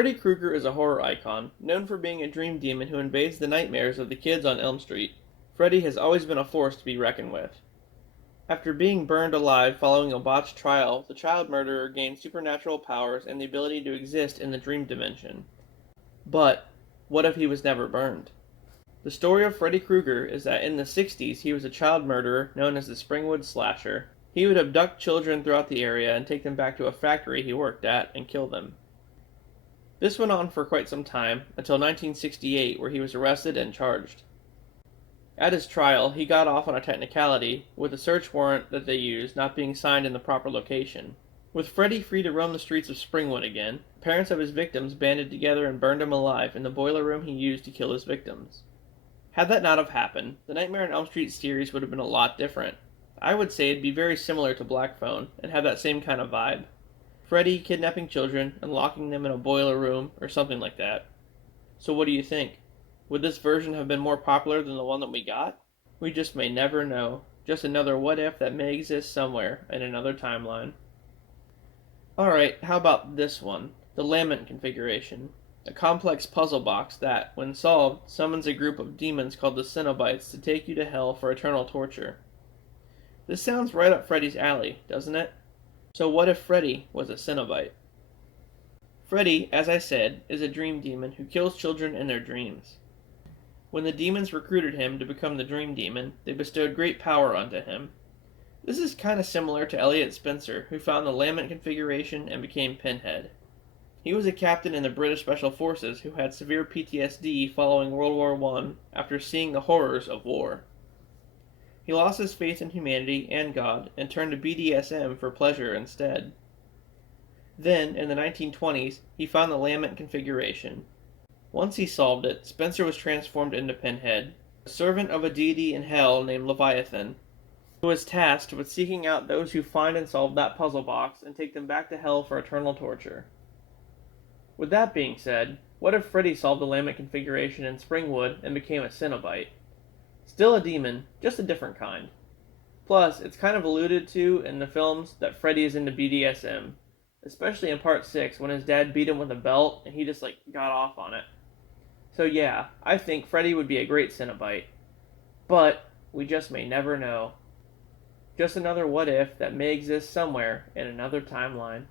Freddy Krueger is a horror icon, known for being a dream demon who invades the nightmares of the kids on Elm Street. Freddy has always been a force to be reckoned with. After being burned alive following a botched trial, the child murderer gained supernatural powers and the ability to exist in the dream dimension. But, what if he was never burned? The story of Freddy Krueger is that in the 60s he was a child murderer known as the Springwood Slasher. He would abduct children throughout the area and take them back to a factory he worked at and kill them. This went on for quite some time, until 1968, where he was arrested and charged. At his trial, he got off on a technicality, with the search warrant that they used not being signed in the proper location. With Freddy free to roam the streets of Springwood again, parents of his victims banded together and burned him alive in the boiler room he used to kill his victims. Had that not have happened, the Nightmare on Elm Street series would have been a lot different. I would say it'd be very similar to Black Phone, and have that same kind of vibe. Freddy kidnapping children and locking them in a boiler room, or something like that. So what do you think? Would this version have been more popular than the one that we got? We just may never know. Just another what if that may exist somewhere in another timeline. Alright, how about this one? The Lament Configuration. A complex puzzle box that, when solved, summons a group of demons called the Cenobites to take you to hell for eternal torture. This sounds right up Freddy's alley, doesn't it? So what if Freddy was a Cenobite? Freddy, as I said, is a dream demon who kills children in their dreams. When the demons recruited him to become the dream demon, they bestowed great power onto him. This is kind of similar to Elliot Spencer, who found the Lament Configuration and became Pinhead. He was a captain in the British Special Forces who had severe PTSD following World War I after seeing the horrors of war. He lost his faith in humanity and God and turned to BDSM for pleasure instead. Then, in the 1920s, he found the Lament Configuration. Once he solved it, Spencer was transformed into Pinhead, a servant of a deity in hell named Leviathan, who was tasked with seeking out those who find and solve that puzzle box and take them back to hell for eternal torture. With that being said, what if Freddy solved the Lament Configuration in Springwood and became a Cenobite? Still a demon, just a different kind. Plus, it's kind of alluded to in the films that Freddy is into BDSM, especially in Part 6 when his dad beat him with a belt and he just got off on it. So yeah, I think Freddy would be a great Cenobite. But we just may never know. Just another what if that may exist somewhere in another timeline.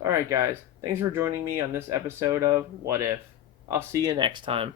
Alright guys, thanks for joining me on this episode of What If. I'll see you next time.